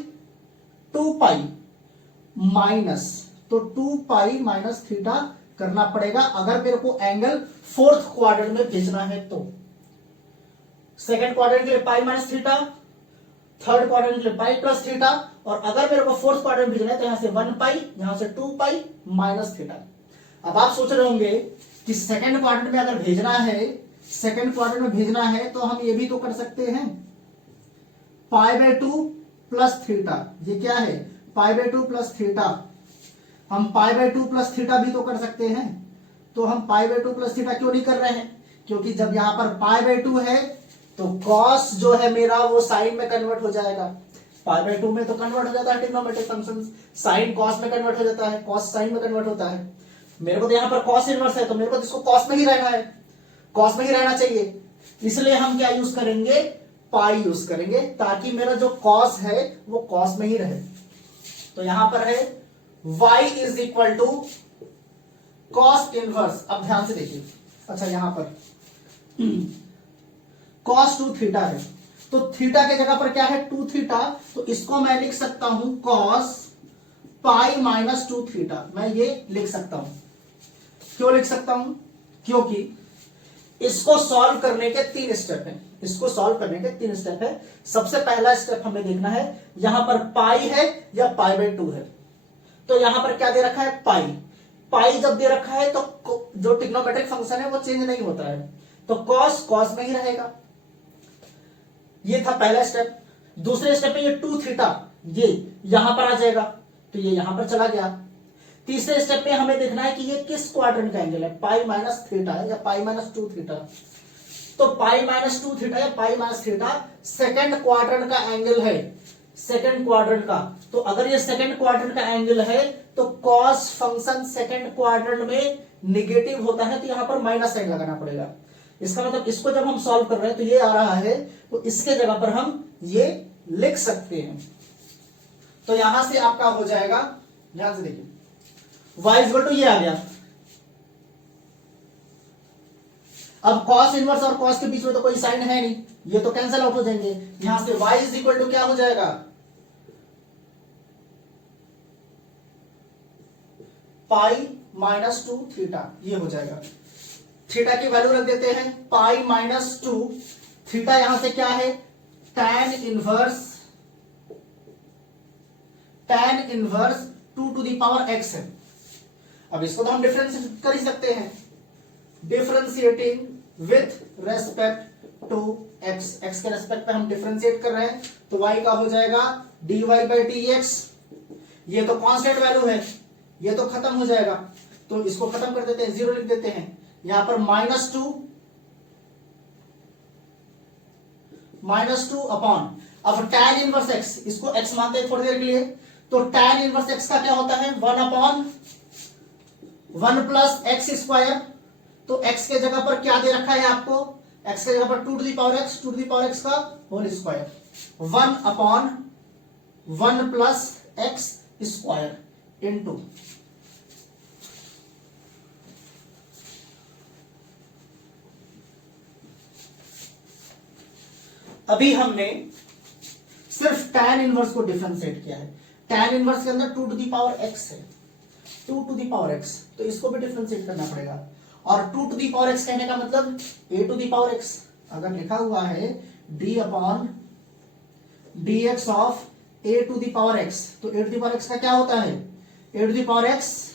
2 पाई माइनस, तो 2 पाई माइनस थीटा करना पड़ेगा अगर मेरे को एंगल फोर्थ क्वाड्रेंट में भेजना है तो। सेकंड क्वाड्रेंट के लिए pi minus theta, third quadrant के लिए पाई प्लस थीटा, और अगर मेरे को फोर्थ क्वाड्रेंट में भेजना है तो यहां से 1 पाई, यहां से 2 पाई माइनस थीटा। अब आप सोच रहे होंगे कि सेकंड क्वाड्रेंट में अगर भेजना है, सेकंड क्वाड्रेंट में भेजना है तो हम ये भी तो कर सकते हैं, पाई बाय 2 प्लस थीटा। ये क्या है? Pi by 2 plus theta. हम पाई बाय 2 प्लस थीटा भी तो कर सकते हैं। तो हम पाई बाय 2 प्लस थीटा क्यों नहीं कर रहे हैं? क्योंकि जब यहां पर पाई बाय 2 है तो कॉस जो है मेरा वो साइन में कन्वर्ट हो जाएगा। पाई बाय 2 में तो कन्वर्ट हो जाता है ट्रिग्नोमेट्रिक फंक्शन, साइन कॉस में कन्वर्ट हो जाता है, कॉस साइन में कन्वर्ट होता है। मेरे को तो यहां पर कॉस इनवर्स है तो मेरे को तो इसको कॉस में ही रहना है, कॉस में ही रहना चाहिए। इसलिए हम क्या यूज करेंगे? पाई यूज करेंगे ताकि मेरा जो कॉस है वो कॉस में ही रहे। तो यहां पर है y is equal to cos inverse. अब ध्यान से देखिए, अच्छा यहां पर cos 2 थीटा है तो थीटा के जगह पर क्या है? 2 थीटा। तो इसको मैं लिख सकता हूं cos पाई माइनस 2 थीटा। मैं ये लिख सकता हूं। क्यों लिख सकता हूं? क्योंकि इसको सॉल्व करने के 3 स्टेप हैं। इसको सॉल्व करने के 3 स्टेप है। सबसे पहला स्टेप हमें देखना है यहां पर पाई है या पाई बाय 2 है। तो यहां पर क्या दे रखा है? पाई। पाई जब दे रखा है तो जो ट्रिग्नोमेट्रिक फंक्शन है वो चेंज नहीं होता है, तो कॉस कॉस में ही रहेगा। ये था पहला स्टेप। दूसरे स्टेप में ये 2 थीटा, ये यहां पर आ जाएगा, तो ये यहां पर चला गया। तीसरे स्टेप में हमें देखना है कि ये किस क्वाड्रेंट का एंगल है, पाई माइनस थीटा है या पाई माइनस 2 थीटा। तो पाई माइनस 2 थीटा या pi minus theta second quadrant का एंगल है, सेकंड क्वाड्रेंट का। तो अगर ये सेकंड क्वाड्रेंट का एंगल है तो कॉस फंक्शन सेकंड क्वाड्रेंट में निगेटिव होता है, तो यहां पर माइनस साइन लगाना पड़ेगा। इसका मतलब इसको जब हम सॉल्व कर रहे हैं तो ये आ रहा है, तो इसके जगह पर हम ये लिख सकते हैं। तो यहां से आपका हो जाएगा, ध्यान से देखिए, y इक्वल टू ये आ गया। अब cos इनवर्स और cos के बीच में तो कोई साइन है नहीं, ये तो कैंसिल आउट हो जाएंगे। यहां से y इज इक्वल टू क्या हो जाएगा, पाई माइनस 2 थीटा, ये हो जाएगा। थीटा की वैल्यू रख देते हैं पाई माइनस 2, थीटा यहां से क्या है, tan inverse 2 to the power x है। अब इसको तो हम डिफरेंशिएट कर ही सकते हैं, differentiating with respect to x, x के रेस्पेक्ट पे हम डिफरेंशिएट कर रहे हैं, तो y का हो जाएगा dy बाई dx। ये तो कांस्टेंट वैल्यू है, ये तो खत्म हो जाएगा, तो इसको खत्म कर देते हैं, 0 लिख देते हैं। यहां पर माइनस टू अपॉन, अब tan इनवर्स x, इसको x मानते हैं थोड़ी देर के लिए, तो tan इनवर्स x का क्या होता है, 1 अपॉन 1 प्लस एक्स स्क्वायर। तो x के जगह पर क्या दे रखा है आपको, x के जगह पर 2 to the power x, 2 to the power x का whole square, 1 upon 1 plus x square into, अभी हमने सिर्फ tan इनवर्स को डिफरेंशिएट किया है। tan इनवर्स के अंदर 2 टू दी पावर x है, 2 टू दी पावर x, तो इसको भी डिफरेंशिएट करना पड़ेगा। और 2 टू दी पावर x कहने का मतलब a to the power x, अगर लिखा हुआ है d upon dx of a to the power x, तो a to the power x का क्या होता है, a to the power x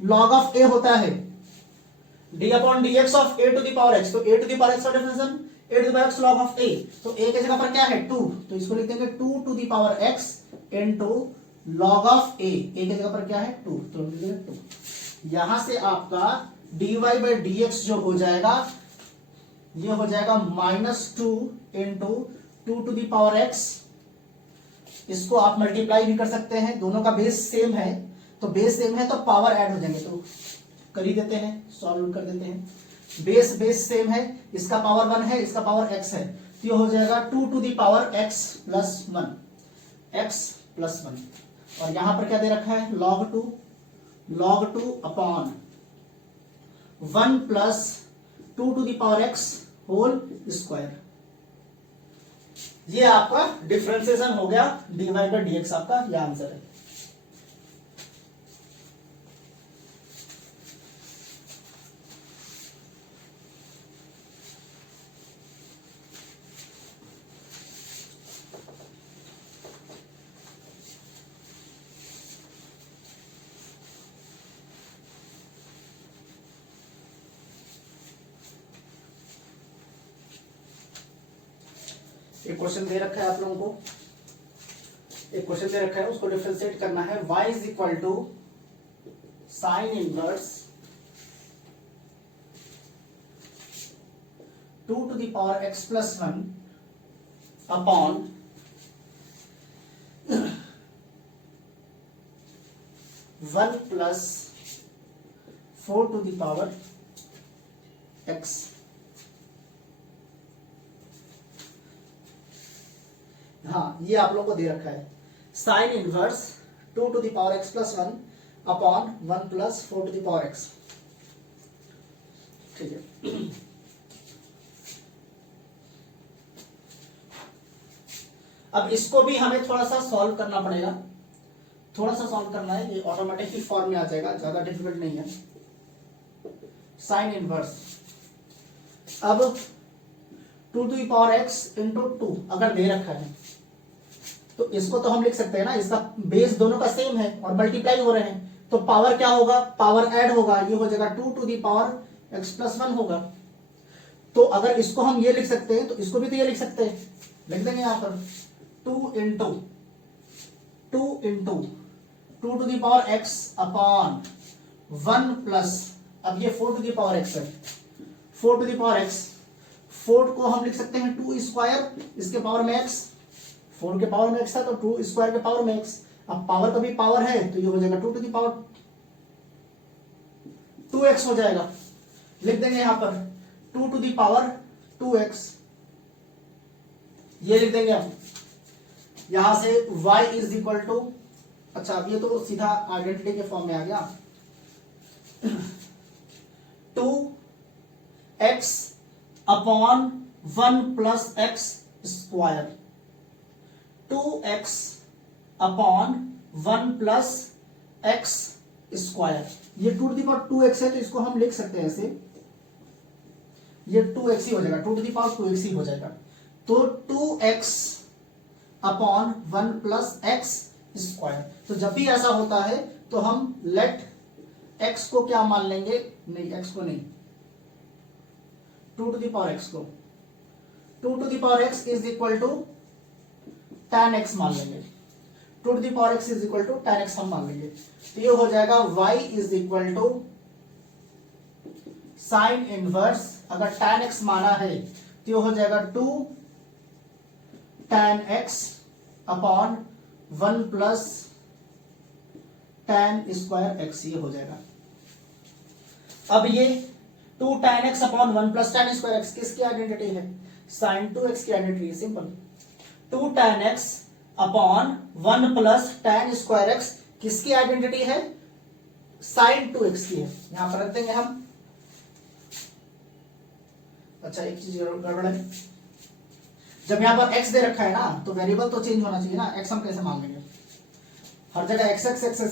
log of a होता है, d upon dx of a to the power x, तो a to the power x का definition a to the power x log of a, तो a के जगह पर क्या है 2, तो इसको लिख देंगे 2 to the power x into log of a के जगह पर क्या है 2, तो लिख देंगे 2। यहां से आपका dy बाई dx जो हो जाएगा, ये हो जाएगा -2 into 2 to the power x। इसको आप मल्टीप्लाई भी कर सकते हैं, दोनों का बेस सेम है, तो बेस सेम है तो पावर ऐड हो जाएंगे, तो कर ही देते हैं, सॉल्व कर देते हैं। बेस सेम है, इसका पावर 1 है, इसका पावर x है, तो ये हो जाएगा 2 to the power x plus 1, और यहां पर क्या दे रखा है, log 2 upon 1 plus 2 to the power x whole square. ये आपका डिफरेंशिएशन हो गया, dy बाई dx आपका ये आंसर है। एक क्वेश्चन दे रखा है आप लोगों को, एक क्वेश्चन दे रखा है, उसको डिफरेंशिएट करना है। y is equal to sine inverse 2 to the power x plus 1 upon 1 plus 4 to the power x। हाँ, ये आप लोगों को दे रखा है, sine inverse 2 to the power x plus 1 upon 1 plus 4 to the power x। ठीक है, अब इसको भी हमें थोड़ा सा सॉल्व करना पड़ेगा, थोड़ा सा सॉल्व करना है, ये ऑटोमेटिकली फॉर्म में आ जाएगा, ज्यादा डिफिकल्ट नहीं है। साइन इनवर्स, अब 2 to the power x into 2 अगर दे रखा है, तो इसको तो हम लिख सकते हैं ना, इसका बेस दोनों का सेम है और मल्टीप्लाई हो रहे हैं, तो पावर क्या होगा, पावर ऐड होगा, ये हो जाएगा 2 to the power x plus 1 होगा। तो अगर इसको हम ये लिख सकते हैं, तो इसको भी तो ये लिख सकते हैं, लिख देंगे यहां पर 2 इंटू 2 इंटू 2 अपॉन 1 प्लस, अब ये 4 है, 4 4 को हम लिख सकते हैं 2 स्क्वायर, इसके पावर में x, 4 के पावर में x था तो 2 स्क्वायर के पावर में x, अब पावर का भी पावर है तो ये हो जाएगा 2x हो जाएगा। लिख देंगे यहां पर 2x, ये लिख देंगे हम। यहां से y इज इक्वल टू, अच्छा अब ये तो सीधा आइडेंटिटी के फॉर्म में आ गया, 2x upon 1 plus x square, 2x upon 1 plus x square, ये 2x है तो इसको हम लिख सकते हैं ऐसे, ये 2x ही हो जाएगा, 2x ही हो जाएगा। तो 2x upon 1 plus x square, तो जब भी ऐसा होता है तो हम लेट x को क्या मान लेंगे, नहीं x को नहीं, 2x को, 2x is equal to tan x मान लेंगे, 2x is equal to tan x हम मान लेंगे, तो ये हो जाएगा y is equal to sine inverse, अगर tan x माना है तो ये हो जाएगा 2 tan x upon 1 plus tan square x, ये हो जाएगा। अब ये 2 tan x upon 1 plus tan square x किसकी आइडेंटिटी है, sin 2x की आइडेंटिटी है, simple. 2 tan x upon 1 plus tan square x किसकी आइडेंटिटी है, sin 2x की है, यहां पर रख देंगे हम। अच्छा एक चीज गड़बड़ है, जब यहां पर x दे रखा है ना तो वेरिएबल तो चेंज होना चाहिए ना, x हम कैसे मान लेंगे, हर जगह x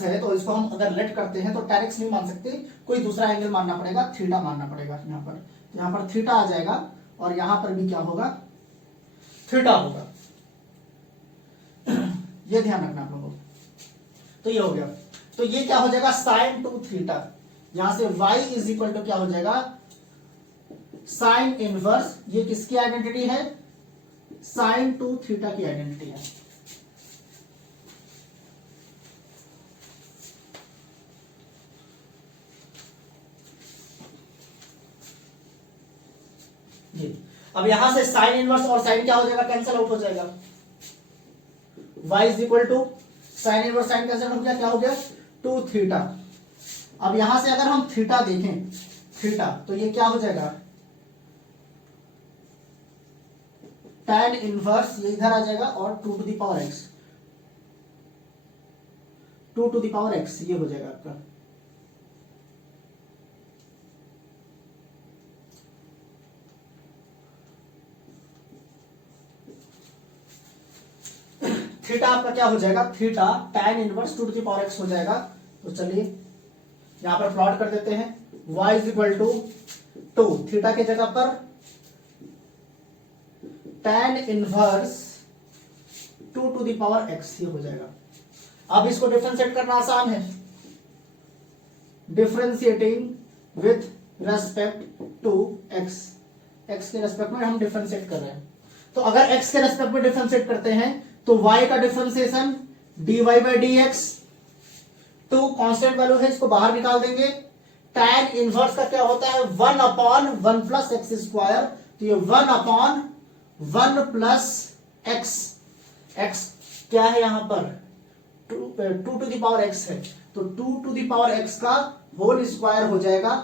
है तो इसको हम अगर लेट करते हैं तो tan x नहीं मान सकते, कोई दूसरा एंगल मानना पड़ेगा, थीटा मानना पड़ेगा यहां पर, तो यहां पर थीटा आ जाएगा और यहां पर भी क्या होगा, थीटा होगा, ये ध्यान रखना आप लोगों को। तो ये हो गया, तो ये क्या हो जाएगा sin 2 थीटा, यहां से y इज इक्वल टू क्या हो जाएगा, साइन इनवर्स, ये किसकी आइडेंटिटी है, sin 2 थीटा की आइडेंटिटी है। ये अब यहां से साइन इनवर्स और साइन क्या हो जाएगा, कैंसिल आउट हो जाएगा, y is equal to sine inverse sine cancel हो गया, क्या हो गया 2 थीटा। अब यहां से अगर हम थीटा देखें, थीटा तो ये क्या हो जाएगा, tan इनवर्स ये इधर आ जाएगा और 2 to the power x, 2 to the power x ये हो जाएगा आपका। थीटा आपका क्या हो जाएगा, theta tan inverse 2 to the power x हो जाएगा। तो चलिए यहां पर प्लॉट कर देते हैं, y is equal to 2, theta के जगह पर tan inverse 2 to the power x ये हो जाएगा। अब इसको डिफरेंशिएट करना आसान है, differentiating with respect to x, x के रेस्पेक्ट में हम डिफरेंशिएट कर रहे हैं, तो अगर x के रेस्पेक्ट में डिफरेंशिएट करते हैं तो y का differentiation dy by dx, 2 constant value है इसको बाहर निकाल देंगे, tan इनवर्स का क्या होता है 1 अपॉन 1 प्लस एक्स स्क्वायर, तो ये 1 अपॉन 1 प्लस एक्स, एक्स क्या है यहां पर 2 टू द पावर x है, तो 2 टू द पावर x का होल स्क्वायर हो जाएगा।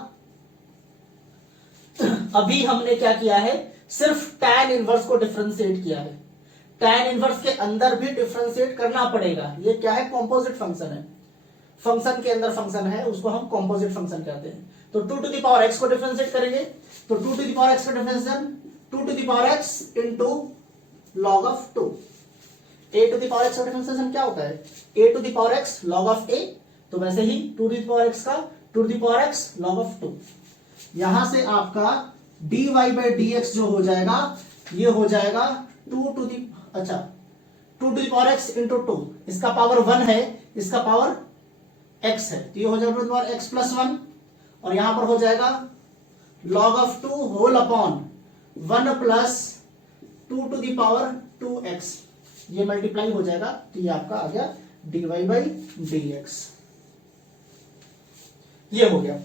अभी हमने क्या किया है, सिर्फ tan इनवर्स को डिफरेंशिएट किया है, tan इनवर्स के अंदर भी डिफरेंशिएट करना पड़ेगा, ये क्या है कॉम्पोजिट फंक्शन है, फंक्शन के अंदर फंक्शन है उसको हम कॉम्पोजिट फंक्शन कहते हैं। तो 2 टू द पावर x को डिफरेंशिएट करेंगे, तो 2 टू द पावर x का differentiation 2 to the power x into log of 2, a to the power x का डिफरेंशिएशन क्या होता है a to the power x log of a, तो वैसे ही 2 टू द पावर x का 2 to the power x log of 2, यहां से आपका dy बाई dx जो हो जाएगा ये हो जाएगा 2 टू द, अच्छा 2 to the power x into 2, इसका पावर 1 है, इसका पावर x है, तो ये हो जाएगा 2 to the power x plus 1, और यहां पर हो जाएगा log of 2 whole upon 1 plus 2 to the power 2x, ये मल्टीप्लाई हो जाएगा, तो ये आपका आ गया dy बाई डी एक्स। ये हो गया।